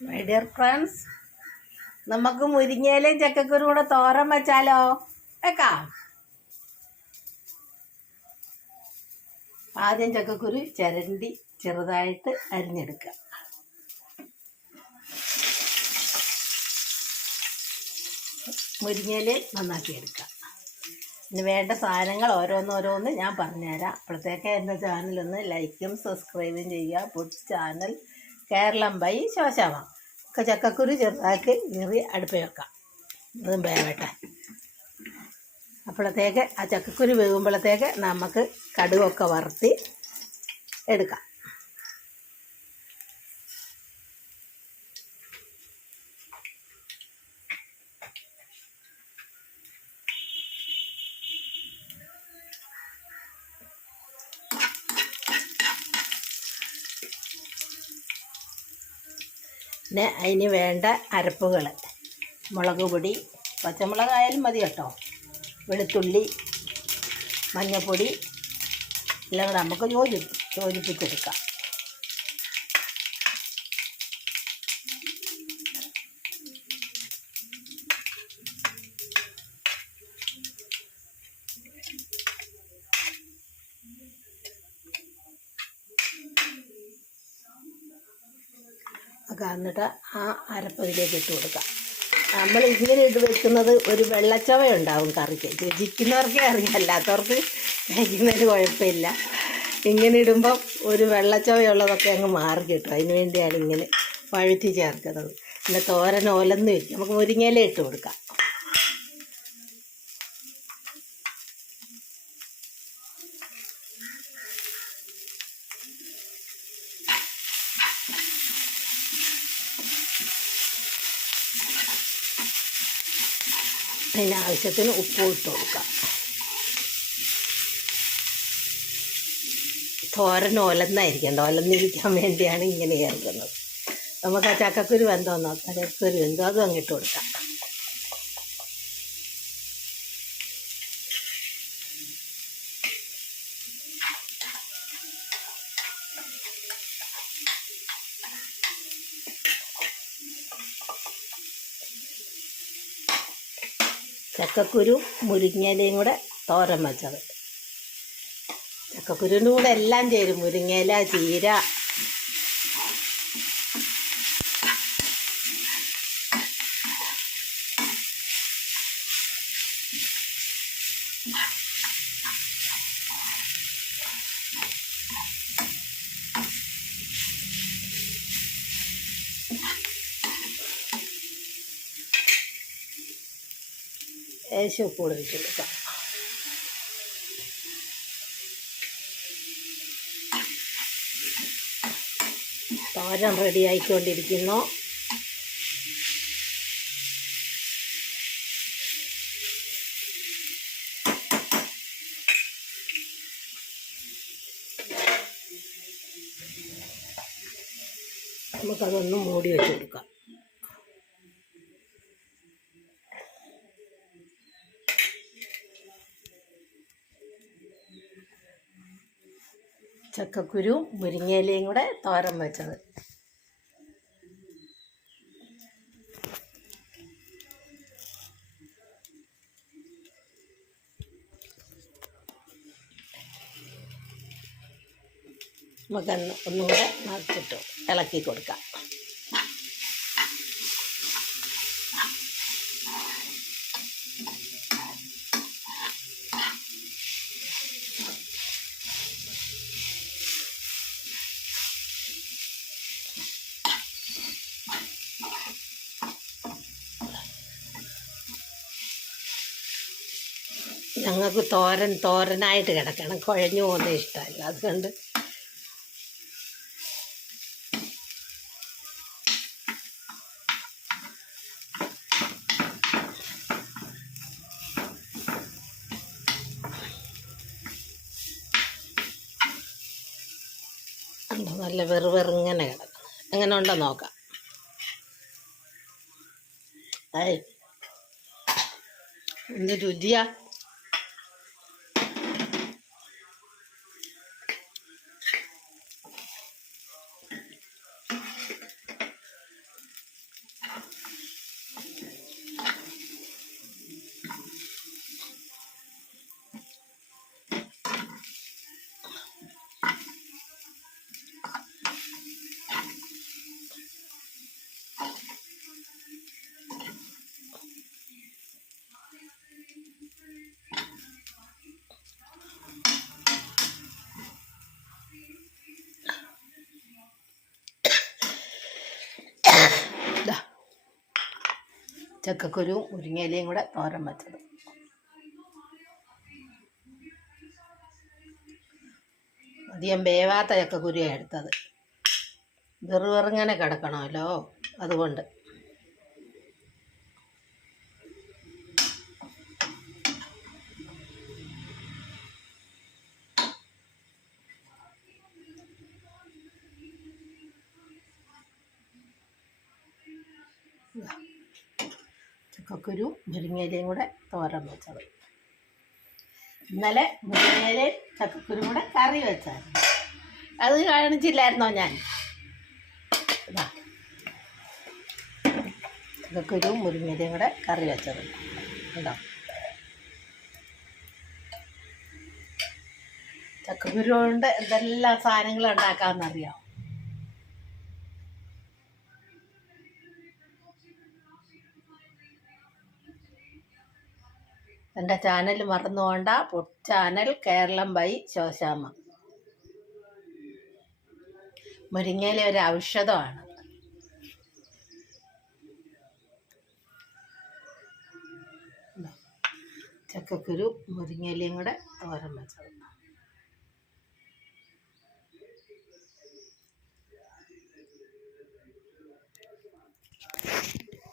My dear friends നമുക്ക് മുരിങ്ങയിലയും ചക്കക്കുരും കൂടെ തോരൻ വെച്ചാലോ? വെക്കാം. ആദ്യം ചക്കക്കുരു ചിരണ്ടി ചെറുതായിട്ട് അരിഞ്ഞെടുക്കുക. മുരിങ്ങയില നന്നാക്കി എടുക്കാം ഇനി വേണ്ട സാധനങ്ങൾ ഓരോന്നോരോന്ന് ഞാൻ പറഞ്ഞുതരാം. അപ്പോഴത്തേക്ക് എന്റെ ചാനലൊന്ന് ലൈക്കും സബ്സ്ക്രൈബും ചെയ്യുക. പുട്ട് ചാനൽ കേരളം ബൈ ശോശാമ ചക്കക്കുരു ചെറുതാക്കി കീറി അടുപ്പിൽ വെക്കാം. അതും വേവട്ടെ അപ്പോഴത്തേക്ക് ആ ചക്കക്കുരു വേകുമ്പോഴത്തേക്ക് നമുക്ക് കടുകൊക്കെ വറുത്തി എടുക്കാം. പിന്നെ അതിന് വേണ്ട അരപ്പുകൾ. മുളക് പൊടി പച്ചമുളകായാലും മതി കേട്ടോ. വെളുത്തുള്ളി മഞ്ഞൾപ്പൊടി എല്ലാം കൂടെ നമുക്ക് യോജി യോജിപ്പിച്ചെടുക്കാം. എന്നിട്ട് ആ അരപ്പതിലേക്ക് ഇട്ട് കൊടുക്കുക നമ്മൾ ഇങ്ങനെ ഇട്ട് വെക്കുന്നത് ഒരു വെള്ളച്ചവ ഉണ്ടാവും കറിക്ക്. രുചിക്കുന്നവർക്കേ അറിയാം അല്ലാത്തവർക്ക് കഴിക്കുന്നതിന് കുഴപ്പമില്ല. ഇങ്ങനെ ഇടുമ്പം ഒരു വെള്ളച്ചവയുള്ളതൊക്കെ അങ്ങ് മാറി കിട്ടും. അതിന് വേണ്ടിയാണ് ഇങ്ങനെ വഴുത്തി ചേർക്കുന്നത്. പിന്നെ തോരൻ ഓലന്ന് വെക്കും. നമുക്ക് മുരിങ്ങയില ഇട്ട് കൊടുക്കാം. അതിന് ആവശ്യത്തിന് ഉപ്പ് ഇട്ട് കൊടുക്കാം. തോരൻ ഒലന്നായിരിക്കണ്ട ഒലന്നിരിക്കാൻ വേണ്ടിയാണ് ഇങ്ങനെ ചേർക്കുന്നത് നമുക്ക് ആ ചക്കക്കുരു വെന്തോ? നോക്കാം ചക്കക്കുരു വെന്തോ? അതും അങ്ങിട്ട് കൊടുക്കാം. ചക്കക്കുരു മുരിങ്ങയിലയും കൂടെ തോരൻ വെച്ചത്. ചക്കക്കുരുവിന്റെ കൂടെ എല്ലാം ചേരും. മുരിങ്ങയില ചീര. ലേശം ഉപ്പ് കൂടെ വെച്ച് കൊടുക്കാം റെഡി ആയിക്കൊണ്ടിരിക്കുന്നു. നമുക്കതൊന്ന് മൂടി വെച്ച് കൊടുക്കാം ചക്കക്കുരു മുരിങ്ങയിലയും കൂടെ തോരൻ വെച്ചത്. നമുക്ക് ഒന്നും കൂടെ നിറച്ചിട്ടു ഇളക്കി കൊടുക്കാം. ഞങ്ങൾക്ക് തോരൻ തോരനായിട്ട് കിടക്കണം. കുഴഞ്ഞു പോകുന്നത് ഇഷ്ടമല്ല. അതുകൊണ്ട് നല്ല വെറുവെറിങ്ങനെ കിടക്കണം. എങ്ങനെ ഉണ്ടോ നോക്കാം. ഏയ് എന്ത് രുചിയാ? ചക്കക്കുരുവും മുരിങ്ങയിലയും കൂടെ തോരൻ വെച്ചത്. അധികം വേവാത്ത ചക്കക്കുരുയാണ് എടുത്തത്. വെറുവെറുങ്ങനെ കിടക്കണമല്ലോ അതുകൊണ്ട്. ചക്കക്കുരു മുരിങ്ങയിലയും കൂടെ തോരൻ വെച്ചത്. ഇന്നലെ മുരിങ്ങയിലയും ചക്കക്കുരും കൂടെ കറി വെച്ചായിരുന്നു. അത് കാണിച്ചില്ലായിരുന്നോ ഞാൻ? ചക്കക്കുരുവും മുരിങ്ങയിലയും കൂടെ കറി വെച്ചത്. കേട്ടോ ചക്കക്കുരു കൊണ്ട് എന്തെല്ലാം സാധനങ്ങൾ ഉണ്ടാക്കാമെന്നറിയാം? എന്റെ ചാനൽ മറന്നുകൊണ്ട ചാനൽ കേരളം ബൈ ശോശാമ മുരിങ്ങയിലെ ഒരു ഔഷധമാണ്. ചക്കക്കുരു മുരിങ്ങയിലയും കൂടെ തോരൻ വെച്ചത്.